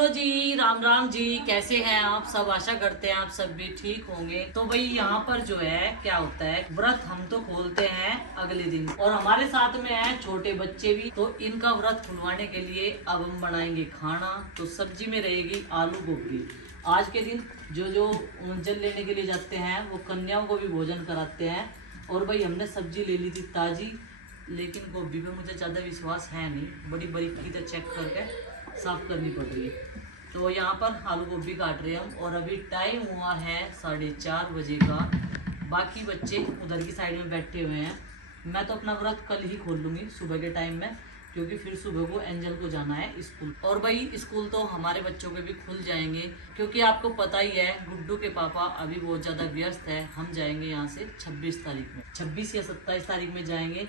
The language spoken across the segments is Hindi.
हेलो जी, राम राम जी। कैसे हैं आप सब? आशा करते हैं आप सब भी ठीक होंगे। तो भाई यहाँ पर जो है क्या होता है, व्रत हम तो खोलते हैं अगले दिन और हमारे साथ में है छोटे बच्चे भी। तो इनका व्रत खुलवाने के लिए अब हम बनाएंगे खाना। तो सब्जी में रहेगी आलू गोभी। आज के दिन जो जो जल लेने के लिए जाते हैं वो कन्याओं को भी भोजन कराते हैं। और भाई हमने सब्जी ले ली थी ताजी, लेकिन गोभी पे मुझे ज़्यादा विश्वास है नहीं, बड़ी बारीकी से चेक करके साफ करनी पड़ रही है। तो यहाँ पर आलू गोभी काट रहे हैं हम और अभी टाइम हुआ है 4:30 बजे का। बाकी बच्चे उधर की साइड में बैठे हुए हैं। मैं तो अपना व्रत कल ही खोल लूँगी सुबह के टाइम में, क्योंकि फिर सुबह को एंजल को जाना है स्कूल। और भाई स्कूल तो हमारे बच्चों के भी खुल जाएंगे, क्योंकि आपको पता ही है गुड्डू के पापा अभी बहुत ज़्यादा व्यस्त है। हम जाएंगे यहाँ से 26 तारीख में, 26 या 27 तारीख में जाएंगे।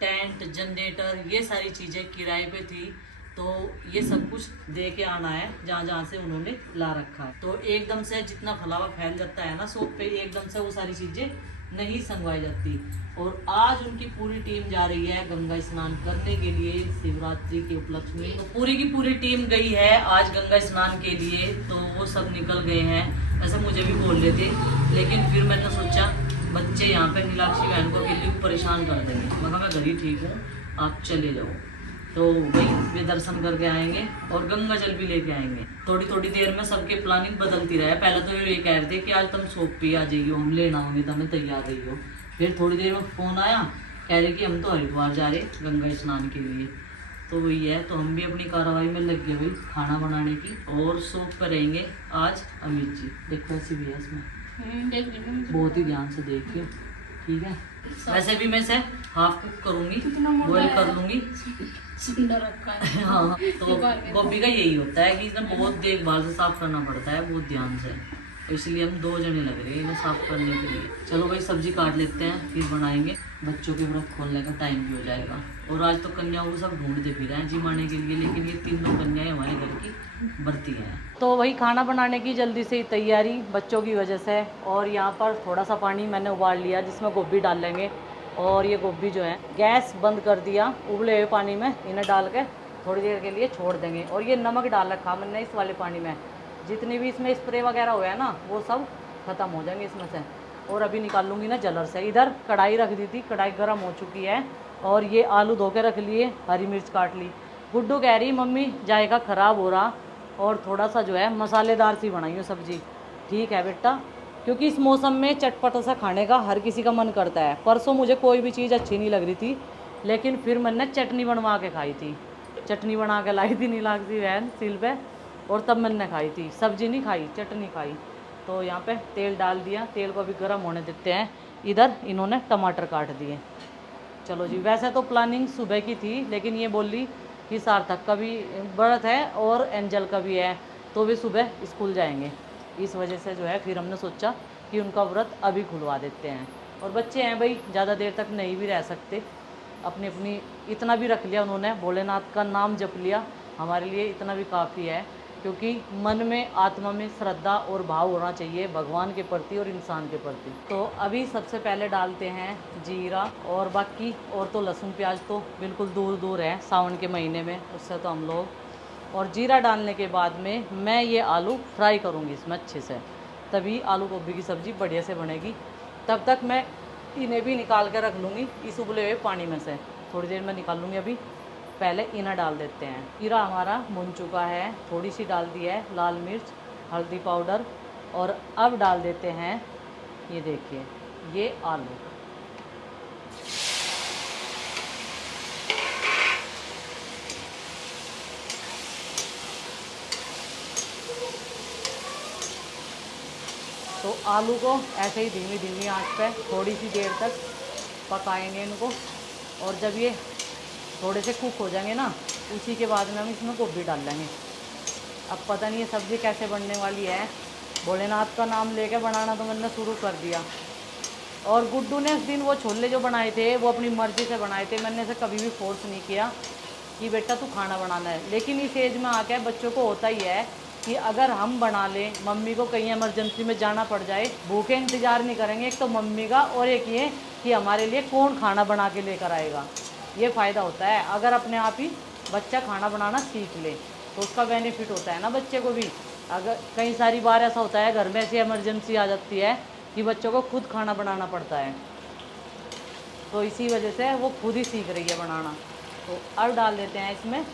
टेंट, जनरेटर, ये सारी चीज़ें किराए पे थी, तो ये सब कुछ दे के आना है जहाँ जहाँ से उन्होंने ला रखा है। तो एकदम से जितना फलावा फैल जाता है ना शॉप पे, एकदम से वो सारी चीज़ें नहीं संगवाई जाती। और आज उनकी पूरी टीम जा रही है गंगा स्नान करने के लिए शिवरात्रि के उपलक्ष्य में। तो पूरी की पूरी टीम गई है आज गंगा स्नान के लिए। तो वो सब निकल गए हैं, वैसे मुझे भी बोल रहे थे, लेकिन फिर मैंने सोचा बच्चे यहाँ पे नीलाक्षी बहन को अकेले परेशान कर देंगे। मगर मैं घर ही ठीक हूँ, आप चले जाओ। तो वही वे दर्शन करके आएंगे और गंगा जल भी लेके आएंगे। थोड़ी थोड़ी देर में सबके प्लानिंग बदलती रहे। पहले तो ये कह रहे थे कि आज तुम शॉप पे आ जाइयो, हम लेना होंगे तो हमें तैयार रहियो। फिर थोड़ी देर में फ़ोन आया, कह रहे कि हम तो हरिद्वार जा रहे गंगा स्नान के लिए। तो वही है, तो हम भी अपनी कार्रवाई में लग गए भाई खाना बनाने की। और शॉप पर रहेंगे आज अमित जी। देखो ऐसी भी है इसमें, बहुत ही ध्यान से देखियो, ठीक है। वैसे भी मैं इसे हाफ कुक करूँगी, बॉयल कर लूँगी। सुंदर रखा है। हाँ, तो गोभी का यही होता है कि इसमें बहुत देखभाल से साफ करना पड़ता है, बहुत ध्यान से। तो इसलिए हम 2 जने लग रहे हैं इन्हें साफ करने के लिए। चलो भाई सब्जी काट लेते हैं, फिर बनाएंगे। बच्चों के व्रत खोलने का टाइम भी हो जाएगा। और आज तो कन्याओं को सब ढूंढते फिर रहे हैं जिमाने के लिए, लेकिन ये 3 कन्याएं हमारे घर की बरती हैं। तो वही खाना बनाने की जल्दी से तैयारी बच्चों की वजह से। और यहाँ पर थोड़ा सा पानी मैंने उबाल लिया जिसमें गोभी डाल लेंगे। और ये गोभी जो है गैस बंद कर दिया, उबले हुए पानी में इन्हें डाल के थोड़ी देर के लिए छोड़ देंगे। और ये नमक डाल रखा मैंने इस वाले पानी में, जितनी भी इसमें स्प्रे वगैरह हुआ है ना वो सब ख़त्म हो जाएंगे इसमें से। और अभी निकाल लूँगी ना जलर से। इधर कढ़ाई रख दी थी, कढ़ाई गर्म हो चुकी है। और ये आलू धो के रख लिए, हरी मिर्च काट ली। गुड्डू कह रही मम्मी जाएगा ख़राब हो रहा, और थोड़ा सा जो है मसालेदार सी बनाई हो सब्ज़ी। ठीक है बेटा, क्योंकि इस मौसम में चटपटा सा खाने का हर किसी का मन करता है। परसों मुझे कोई भी चीज़ अच्छी नहीं लग रही थी, लेकिन फिर मैंने चटनी बनवा के खाई थी। चटनी बना के लाई थी नीलाक्षी बहन सिल पे, और तब मैंने खाई थी। सब्जी नहीं खाई, चटनी खाई। तो यहाँ पे तेल डाल दिया, तेल को अभी गर्म होने देते हैं। इधर इन्होंने टमाटर काट दिए। चलो जी, वैसे तो प्लानिंग सुबह की थी, लेकिन ये बोली कि सार्थक का भी व्रत है और एंजल का भी है, तो वे सुबह स्कूल जाएंगे। इस वजह से जो है फिर हमने सोचा कि उनका व्रत अभी खुलवा देते हैं। और बच्चे हैं भाई, ज़्यादा देर तक नहीं भी रह सकते। अपनी अपनी इतना भी रख लिया उन्होंने, भोलेनाथ का नाम जप लिया, हमारे लिए इतना भी काफ़ी है। क्योंकि मन में, आत्मा में श्रद्धा और भाव होना चाहिए भगवान के प्रति और इंसान के प्रति। तो अभी सबसे पहले डालते हैं जीरा, और बाकी और तो लहसुन प्याज तो बिल्कुल दूर दूर है सावन के महीने में, उससे तो हम लोग। और जीरा डालने के बाद में मैं ये आलू फ्राई करूँगी इसमें अच्छे से, तभी आलू गोभी की सब्ज़ी बढ़िया से बनेगी। तब तक मैं इन्हें भी निकाल के रख लूँगी इस उबले हुए पानी में से, थोड़ी देर में निकाल लूँगी। अभी पहले इन्हें डाल देते हैं। जीरा हमारा भुन चुका है, थोड़ी सी डाल दी है लाल मिर्च, हल्दी पाउडर। और अब डाल देते हैं, ये देखिए, ये आलू। तो आलू को ऐसे ही धीमी धीमी आंच पे थोड़ी सी देर तक पकाएंगे इनको। और जब ये थोड़े से कुक हो जाएंगे ना, उसी के बाद में हम इसमें गोभी डाल लेंगे। अब पता नहीं ये सब्ज़ी कैसे बनने वाली है, भोलेनाथ का नाम लेके बनाना तो मैंने शुरू कर दिया। और गुड्डू ने उस दिन वो छोले जो बनाए थे वो अपनी मर्ज़ी से बनाए थे, मैंने इसे कभी भी फोर्स नहीं किया कि बेटा तू खाना बनाना है। लेकिन इस एज में आके बच्चों को होता ही है कि अगर हम बना लें, मम्मी को कहीं इमरजेंसी में जाना पड़ जाए, भूखे इंतज़ार नहीं करेंगे एक तो मम्मी का, और एक ये कि हमारे लिए कौन खाना बना के लेकर आएगा। ये फ़ायदा होता है अगर अपने आप ही बच्चा खाना बनाना सीख ले। तो उसका बेनिफिट होता है ना बच्चे को भी। अगर कई सारी बार ऐसा होता है घर में ऐसी इमरजेंसी आ जाती है कि बच्चों को खुद खाना बनाना पड़ता है, तो इसी वजह से वो खुद ही सीख रही है बनाना। तो अब डाल देते हैं इसमें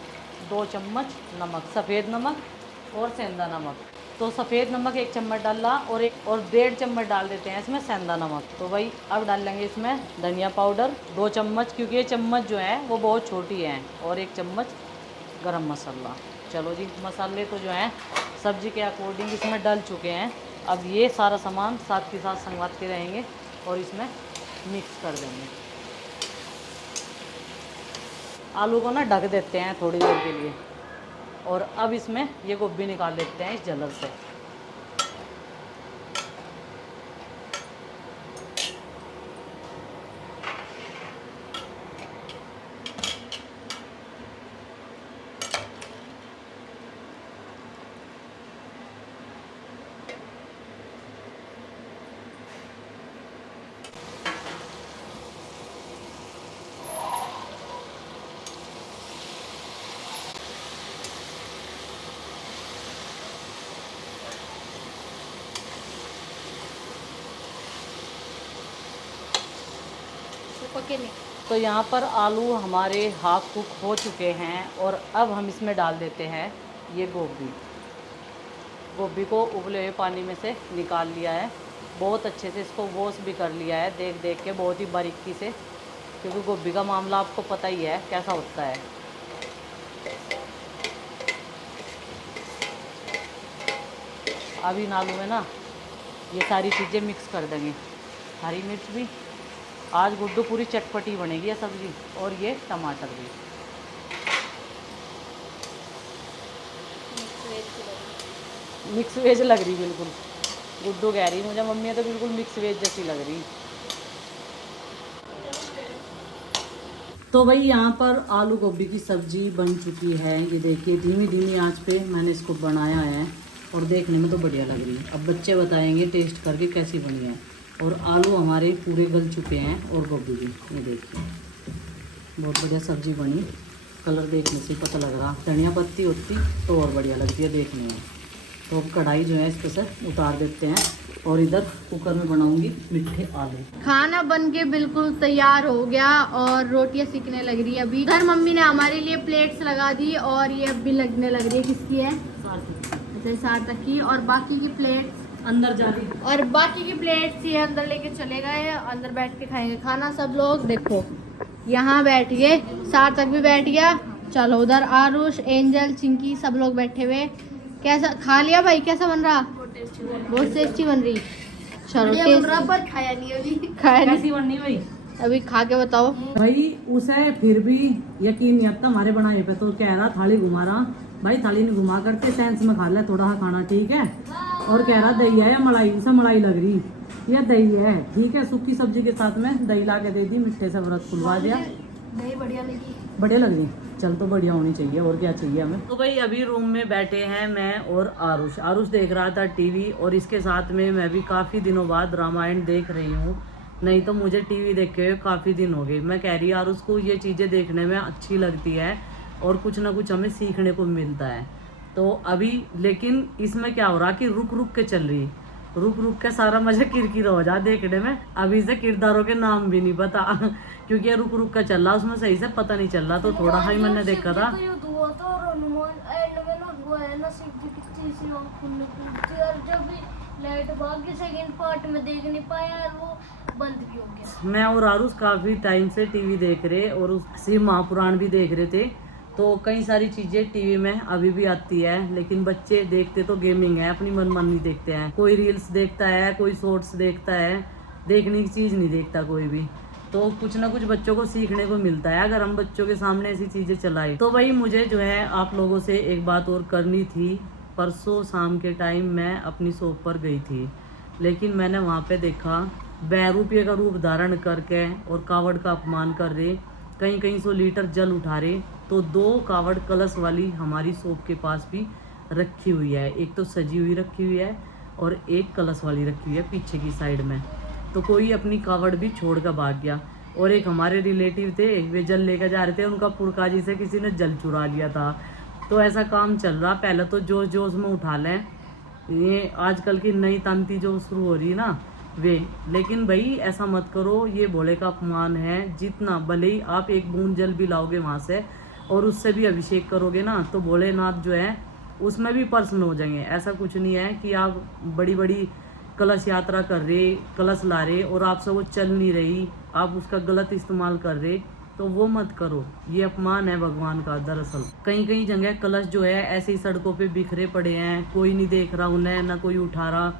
2 चम्मच नमक, सफ़ेद नमक और सेंधा नमक। तो सफ़ेद नमक 1 चम्मच डाला और 1.5 चम्मच डाल देते हैं इसमें सेंधा नमक। तो भाई अब डाल लेंगे इसमें धनिया पाउडर 2 चम्मच, क्योंकि ये चम्मच जो है वो बहुत छोटी है, और 1 चम्मच गरम मसाला। चलो जी, मसाले तो जो हैं सब्ज़ी के अकॉर्डिंग इसमें डल चुके हैं। अब ये सारा सामान साथ के साथ संगवाते रहेंगे और इसमें मिक्स कर देंगे। आलू को ना ढक देते हैं थोड़ी देर के लिए, और अब इसमें ये गोभी निकाल लेते हैं इस जलर से। पके नहीं। तो यहाँ पर आलू हमारे हाफ कुक हो चुके हैं, और अब हम इसमें डाल देते हैं ये गोभी। गोभी को उबले हुए पानी में से निकाल लिया है, बहुत अच्छे से इसको वॉश भी कर लिया है देख देख के, बहुत ही बारीकी से, क्योंकि गोभी का मामला आपको पता ही है कैसा होता है। अब इन आलू में ना ये सारी चीज़ें मिक्स कर देंगे। हरी मिर्च भी, आज गुड्डू पूरी चटपटी बनेगी ये सब्ज़ी, और ये टमाटर भी। मिक्स वेज लग रही बिल्कुल, गुड्डू कह रही मुझे मम्मी तो बिल्कुल मिक्स वेज जैसी लग रही। तो भाई यहाँ पर आलू गोभी की सब्ज़ी बन चुकी है। ये देखिए धीमी धीमी आंच पे मैंने इसको बनाया है, और देखने में तो बढ़िया लग रही है। अब बच्चे बताएंगे टेस्ट करके कैसी बनी है। और आलू हमारे पूरे गल चुके हैं, और गोभी भी, ये देखिए बहुत बढ़िया सब्ज़ी बनी। कलर देखने से पता लग रहा, धनिया पत्ती होती तो और बढ़िया लगती है देखने में। तो अब कढ़ाई जो है इस पर से उतार देते हैं, और इधर कुकर में बनाऊंगी मीठे आलू। खाना बन के बिल्कुल तैयार हो गया, और रोटियां सीखने लग रही है अभी। इधर मम्मी ने हमारे लिए प्लेट्स लगा दी, और ये अब भी लगने लग रही है। किसकी है? अच्छा, सार्थक की। और बाकी की प्लेट्स अंदर जा रही, और बाकी की प्लेट्स ये अंदर लेके चले गए, अंदर बैठ के खाएंगे खाना सब लोग। देखो यहाँ बैठ गए, सार्थक भी बैठ गया। चलो उधर आरुष, एंजल, चिंकी सब लोग बैठे हुए। कैसा खा लिया भाई? कैसा बन रहा? बहुत टेस्टी बन रही। चलो पर खाया नहीं अभी। खाया कैसी बननी भाई? अभी खा के बताओ भाई। उसे फिर भी यकीन नहीं आता हमारे बनाए पे, तो कह रहा थाली घुमा रहा। भाई थाली नहीं घुमा करके सेंस में खा ले थोड़ा सा खाना, ठीक है। और कह रहा दही है या मलाई, इसे मलाई लग रही, यह दही है, ठीक है। सूखी सब्जी के साथ में दही ला के दे दी, मिठे से व्रत खुलवा दिया। दही बढ़िया लगी, बढ़िया लग रही। चल तो बढ़िया होनी चाहिए, और क्या चाहिए हमें। तो भाई अभी रूम में बैठे हैं मैं और आरुष। आरुष देख रहा था टीवी, और इसके साथ में मैं भी काफ़ी दिनों बाद रामायण देख रही हूँ। नहीं तो मुझे टीवी देखे हुए काफ़ी दिन हो गए। मैं कह रही आरुष को ये चीज़ें देखने में अच्छी लगती है, और कुछ ना कुछ हमें सीखने को मिलता है। तो अभी लेकिन इसमें क्या हो रहा कि रुक रुक के चल रही, रुक रुक के सारा मजा किरकिरा हो जा देखने में। अभी से किरदारों के नाम भी नहीं पता क्योंकि ये रुक रुक कर चल रहा, उसमें सही से पता नहीं चल रहा। तो थोड़ा ही मैंने देखा था। लाइट भाग्य सेकंड पार्ट में देख नहीं पाया, वो बंद भी हो गया। मैं और आरुष काफी टाइम से टीवी देख रहे, और उसी महापुराण भी देख रहे थे। तो कई सारी चीजें टीवी में अभी भी आती है, लेकिन बच्चे देखते तो गेमिंग है, अपनी मनमानी देखते हैं। कोई रील्स देखता है, कोई शॉर्ट्स देखता है, देखने की चीज नहीं देखता कोई भी। तो कुछ ना कुछ बच्चों को सीखने को मिलता है अगर हम बच्चों के सामने ऐसी चीजें चलाएं। तो भाई मुझे जो है आप लोगों से एक बात और करनी थी। परसों शाम के टाइम मैं अपनी शॉप पर गई थी, लेकिन मैंने वहाँ पे देखा बैरूपिये का रूप धारण करके और कावड़ का अपमान कर रहे, कहीं कहीं 100 लीटर जल उठा रहे। तो 2 कावड़ कलश वाली हमारी शॉप के पास भी रखी हुई है, एक तो सजी हुई रखी हुई है और एक कलश वाली रखी हुई है पीछे की साइड में। तो कोई अपनी कावड़ भी छोड़ कर भाग गया। और एक हमारे रिलेटिव थे, वे जल लेकर जा रहे थे, उनका पुरकाजी से किसी ने जल चुरा लिया था। तो ऐसा काम चल रहा। पहले तो जोश जोश में उठा लें, ये आजकल की नई तांती जो शुरू हो रही है ना वे, लेकिन भाई ऐसा मत करो, ये भोले का अपमान है। जितना भले ही आप एक बूंद जल भी लाओगे वहाँ से और उससे भी अभिषेक करोगे ना, तो भोलेनाथ जो है उसमें भी प्रसन्न हो जाएंगे। ऐसा कुछ नहीं है कि आप बड़ी बड़ी कलश यात्रा कर रहे, कलश ला रहे और आपसे वो चल नहीं रही, आप उसका गलत इस्तेमाल कर रहे, तो वो मत करो। ये अपमान है भगवान का। दरअसल कहीं कहीं जगह कलश जो है ऐसे ही सड़कों पे बिखरे पड़े हैं, कोई नहीं देख रहा उन्हें, ना कोई उठा रहा।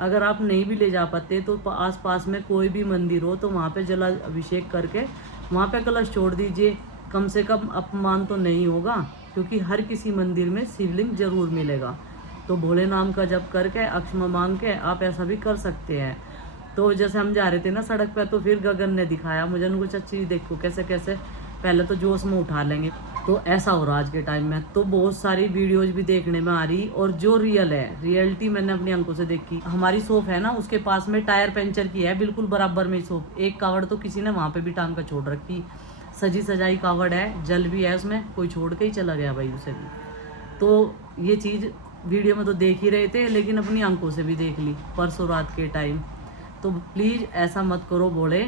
अगर आप नहीं भी ले जा पाते तो आस पास में कोई भी मंदिर हो तो वहाँ पे जल अभिषेक करके वहाँ पे कलश छोड़ दीजिए। कम से कम अपमान तो नहीं होगा, क्योंकि हर किसी मंदिर में शिवलिंग जरूर मिलेगा। तो भोले नाम का जप करके अक्षमा मांग के आप ऐसा भी कर सकते हैं। तो जैसे हम जा रहे थे ना सड़क पे, तो फिर गगन ने दिखाया मुझे उनको, चाची देखो कैसे कैसे पहले तो जोश में उठा लेंगे। तो ऐसा हो रहा आज के टाइम में। तो बहुत सारी वीडियोज भी देखने में आ रही, और जो रियल है, रियलिटी मैंने अपनी आंखों से देखी। हमारी शॉप है ना, उसके पास में टायर पंचर की है, बिल्कुल बराबर में शॉप। एक कावड़ तो किसी ने वहाँ पे भी टांग कर छोड़ रखी, सजी सजाई कावड़ है, जल भी है उसमें, कोई छोड़ के ही चला गया भाई उसे भी। तो ये चीज़ वीडियो में तो देख ही रहे थे, लेकिन अपनी आंखों से भी देख ली परसों रात के टाइम। तो प्लीज़ ऐसा मत करो भोले।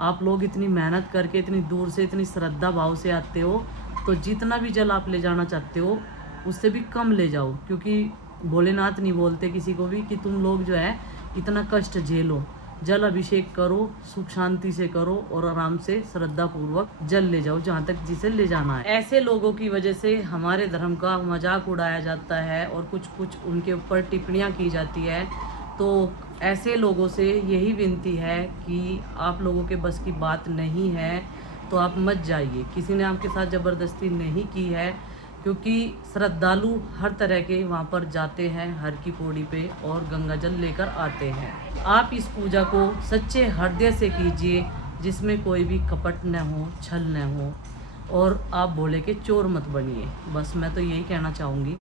आप लोग इतनी मेहनत करके इतनी दूर से इतनी श्रद्धा भाव से आते हो, तो जितना भी जल आप ले जाना चाहते हो उससे भी कम ले जाओ, क्योंकि भोलेनाथ नहीं बोलते किसी को भी कि तुम लोग जो है इतना कष्ट झेलो। जल अभिषेक करो, सुख शांति से करो और आराम से श्रद्धा पूर्वक जल ले जाओ जहाँ तक जिसे ले जाना है। ऐसे लोगों की वजह से हमारे धर्म का मजाक उड़ाया जाता है और कुछ कुछ उनके ऊपर टिप्पणियाँ की जाती है। तो ऐसे लोगों से यही विनती है कि आप लोगों के बस की बात नहीं है तो आप मत जाइए। किसी ने आपके साथ ज़बरदस्ती नहीं की है, क्योंकि श्रद्धालु हर तरह के वहाँ पर जाते हैं हर की पौड़ी पे और गंगा जल लेकर आते हैं। आप इस पूजा को सच्चे हृदय से कीजिए, जिसमें कोई भी कपट न हो, छल न हो, और आप भोले के चोर मत बनिए। बस मैं तो यही कहना चाहूँगी।